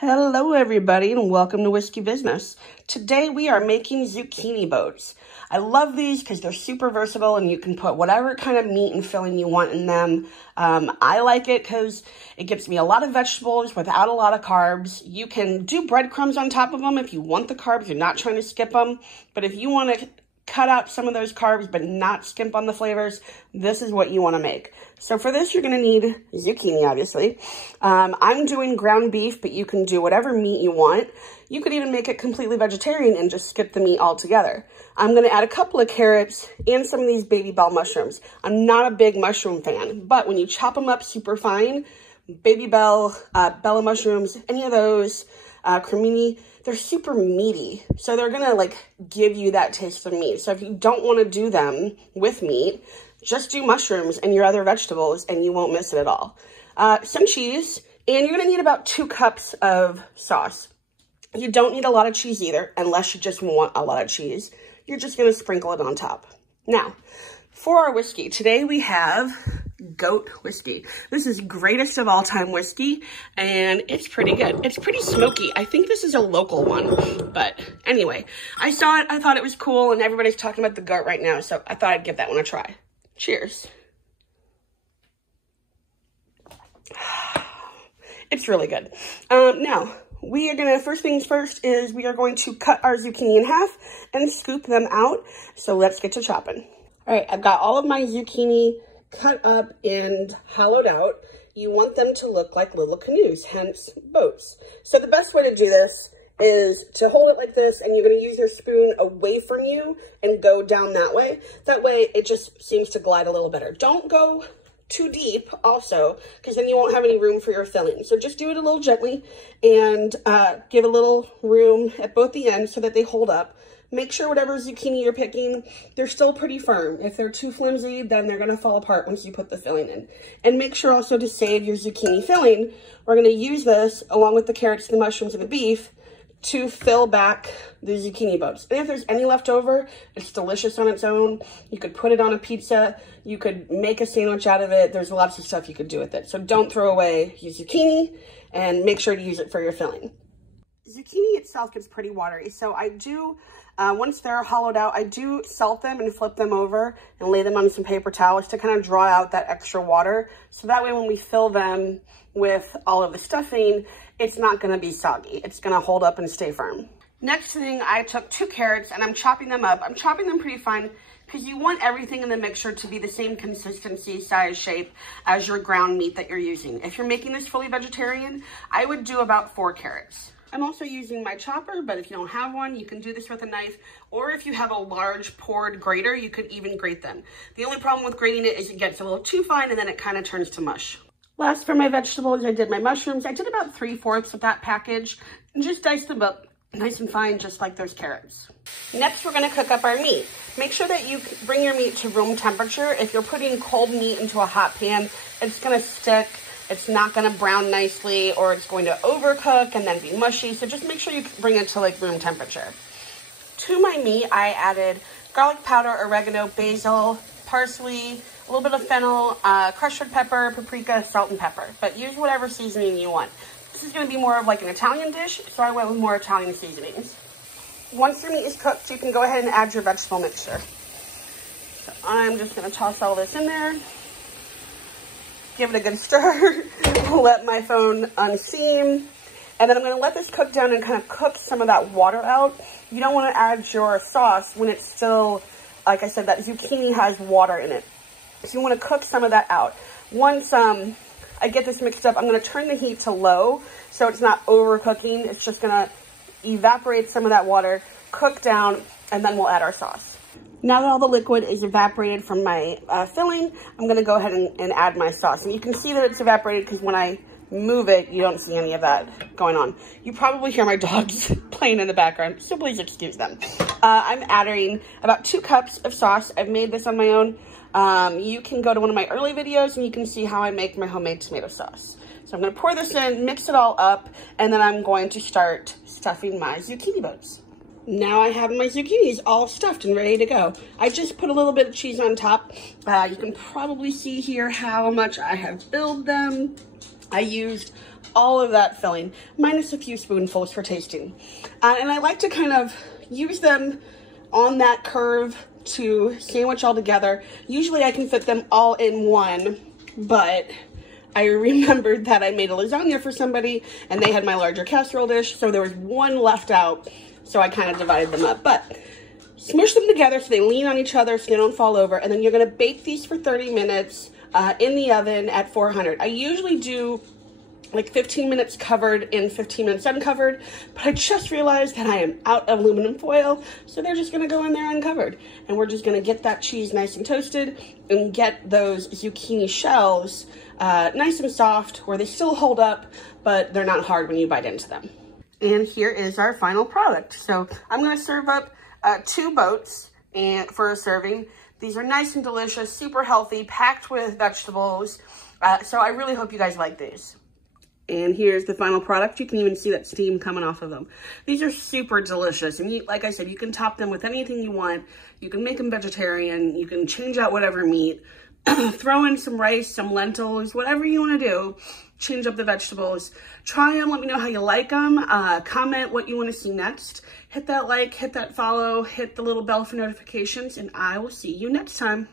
Hello everybody and welcome to Whiskey Business. Today we are making zucchini boats. I love these because they're super versatile and you can put whatever kind of meat and filling you want in them. I like it because it gives me a lot of vegetables without a lot of carbs. You can do breadcrumbs on top of them if you want the carbs, you're not trying to skip them. But if you want to cut out some of those carbs but not skimp on the flavors, this is what you want to make. So for this, you're going to need zucchini, obviously. I'm doing ground beef, but you can do whatever meat you want. You could even make it completely vegetarian and just skip the meat altogether. I'm going to add a couple of carrots and some of these baby bell mushrooms. I'm not a big mushroom fan, but when you chop them up super fine, baby bell, bella mushrooms, any of those, cremini, they're super meaty. So they're gonna like give you that taste of meat. So if you don't wanna do them with meat, just do mushrooms and your other vegetables and you won't miss it at all. Some cheese, and you're gonna need about 2 cups of sauce. You don't need a lot of cheese either, unless you just want a lot of cheese. You're just gonna sprinkle it on top. Now, for our whiskey, today we have goat whiskey. This is greatest of all time whiskey, and it's pretty good. It's pretty smoky. I think this is a local one, but anyway, I saw it, I thought it was cool, and everybody's talking about the goat right now, so I thought I'd give that one a try. Cheers. It's really good. Now, we are gonna, first things first is we are going to cut our zucchini in half and scoop them out, so let's get to chopping. All right, I've got all of my zucchini cut up and hollowed out. You want them to look like little canoes, hence boats. So the best way to do this is to hold it like this, and you're going to use your spoon away from you and go down that way. That way it just seems to glide a little better. Don't go too deep also, because then you won't have any room for your filling. So just do it a little gently and give a little room at both the ends so that they hold up. Make sure whatever zucchini you're picking, they're still pretty firm. If they're too flimsy, then they're gonna fall apart once you put the filling in. And make sure also to save your zucchini filling. We're gonna use this along with the carrots, the mushrooms, and the beef to fill back the zucchini boats. And if there's any left over, it's delicious on its own. You could put it on a pizza. You could make a sandwich out of it. There's lots of stuff you could do with it. So don't throw away your zucchini and make sure to use it for your filling. Zucchini itself gets pretty watery, so I do, once they're hollowed out, I do salt them and flip them over and lay them on some paper towels to kind of draw out that extra water. So that way when we fill them with all of the stuffing, it's not gonna be soggy. It's gonna hold up and stay firm. Next thing, I took 2 carrots and I'm chopping them up. I'm chopping them pretty fine because you want everything in the mixture to be the same consistency, size, shape as your ground meat that you're using. If you're making this fully vegetarian, I would do about 4 carrots. I'm also using my chopper, but if you don't have one, you can do this with a knife, or if you have a large poured grater, you could even grate them. The only problem with grating it is it gets a little too fine and then it kind of turns to mush. Last, for my vegetables, I did my mushrooms. I did about 3/4 of that package and just diced them up nice and fine, just like those carrots. Next, we're gonna cook up our meat. Make sure that you bring your meat to room temperature. If you're putting cold meat into a hot pan, it's gonna stick. It's not gonna brown nicely, or it's going to overcook and then be mushy. So just make sure you bring it to like room temperature. To my meat, I added garlic powder, oregano, basil, parsley, a little bit of fennel, crushed red pepper, paprika, salt, and pepper. But use whatever seasoning you want. This is gonna be more of like an Italian dish, so I went with more Italian seasonings. Once your meat is cooked, you can go ahead and add your vegetable mixture. So I'm just gonna toss all this in there. Give it a good stir, let my phone unseam, and then I'm gonna let this cook down and kind of cook some of that water out. You don't wanna add your sauce when it's still, like I said, that zucchini has water in it. So you wanna cook some of that out. Once I get this mixed up, I'm gonna turn the heat to low so it's not overcooking. It's just gonna evaporate some of that water, cook down, and then we'll add our sauce. Now that all the liquid is evaporated from my filling, I'm gonna go ahead and add my sauce. And you can see that it's evaporated because when I move it, you don't see any of that going on. You probably hear my dogs playing in the background, so please excuse them. I'm adding about 2 cups of sauce. I've made this on my own. You can go to one of my early videos and you can see how I make my homemade tomato sauce. So I'm gonna pour this in, mix it all up, and then I'm going to start stuffing my zucchini boats. Now I have my zucchinis all stuffed and ready to go. I just put a little bit of cheese on top. You can probably see here how much I have filled them. I used all of that filling, minus a few spoonfuls for tasting. And I like to kind of use them on that curve to sandwich all together. Usually I can fit them all in one, but I remembered that I made a lasagna for somebody and they had my larger casserole dish, so there was one left out, so I kind of divided them up. But smush them together so they lean on each other so they don't fall over, and then you're gonna bake these for 30 minutes in the oven at 400. I usually do like 15 minutes covered and 15 minutes uncovered, but I just realized that I am out of aluminum foil, so they're just gonna go in there uncovered. And we're just gonna get that cheese nice and toasted and get those zucchini shells nice and soft where they still hold up, but they're not hard when you bite into them. And here is our final product. So I'm gonna serve up 2 boats and for a serving. These are nice and delicious, super healthy, packed with vegetables. So I really hope you guys like these. And here's the final product. You can even see that steam coming off of them. These are super delicious. And like I said, you can top them with anything you want. You can make them vegetarian. You can change out whatever meat. Throw in some rice, some lentils, whatever you want to do. Change up the vegetables. Try them. Let me know how you like them. Comment what you want to see next. Hit that like, hit that follow, hit the little bell for notifications, and I will see you next time.